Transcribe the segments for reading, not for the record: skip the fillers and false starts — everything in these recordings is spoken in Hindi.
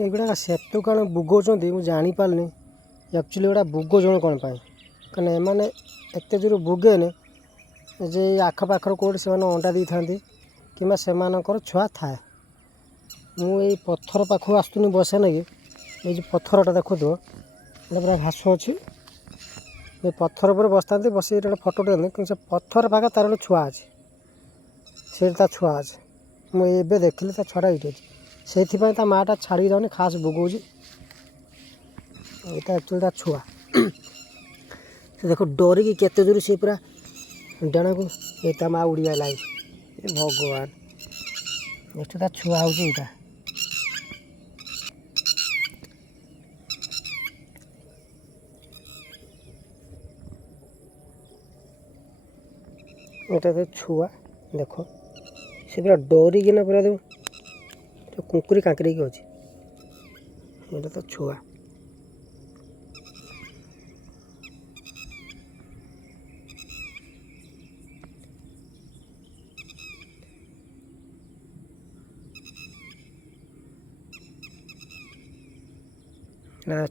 एगुड़ा सेतु कण बुगौଛନ୍ତି ମୁଁ ଜାଣିପାରିନି एक्चुअली एगुड़ा बुगौଛନ୍ତି कौन पाई कहीं एमाने एत दूर बुगेने जे आखपाखर कौट से अंडा दी था कि छुआ थाए मुझे पत्थर पाखक आसुनी बसे ना कि ये पत्थरटा देखो पूरा घास अच्छी ये पत्थर पर बसता बस फटो उठे कि पत्थर पाखे तार गोटे छुआ अच्छे से छुआ अच्छे मुझे देखिली छुआटा ये से माटा छाड़ी जाऊनी खास बुगौजी यहाँ एक्चुअली छुआ देखो डरिकी केते दूर सी पूरा डाण को ये माँ उड़िया लाई भगवान ये छुआ हो यहाँ तो छुआ देख से पूरा डरिकी पूरा देखो कुकुरी कांकरी की अच्छे ये तो छुआ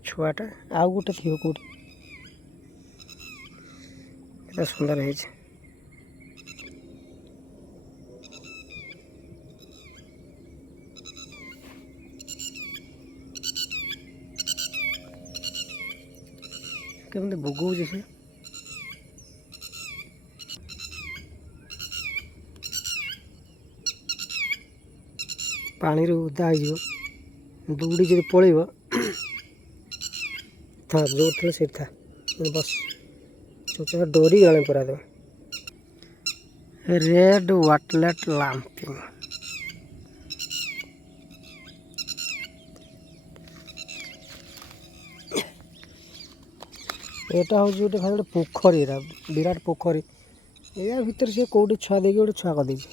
छुआटा आउ गोटे थी कौट सुंदर है केमती बुगौचे से पानी उदा हो दौड़ी जब पलैब था जो थे से था बस चुपचाप डरी गले पूरा दे रेड वाटलेट लैंपिंग यहाँ हूँ गोटे खाली गोटे पोखरी विराट पोखरी या भितर से कौटी छुआ दे गोटे छुआ कर देख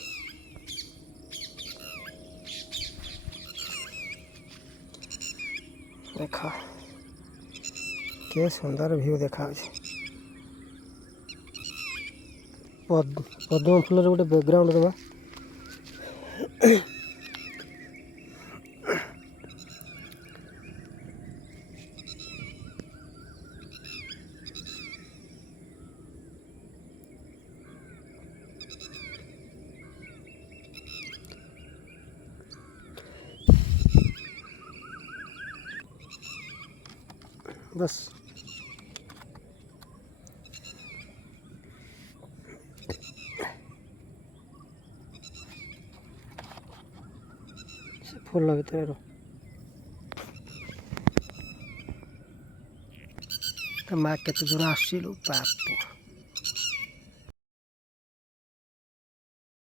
के सुंदर व्यू देखा पद्म फूल गोटे बैकग्राउंड दबा बस फूल भर माँ के दूर आसलु बाप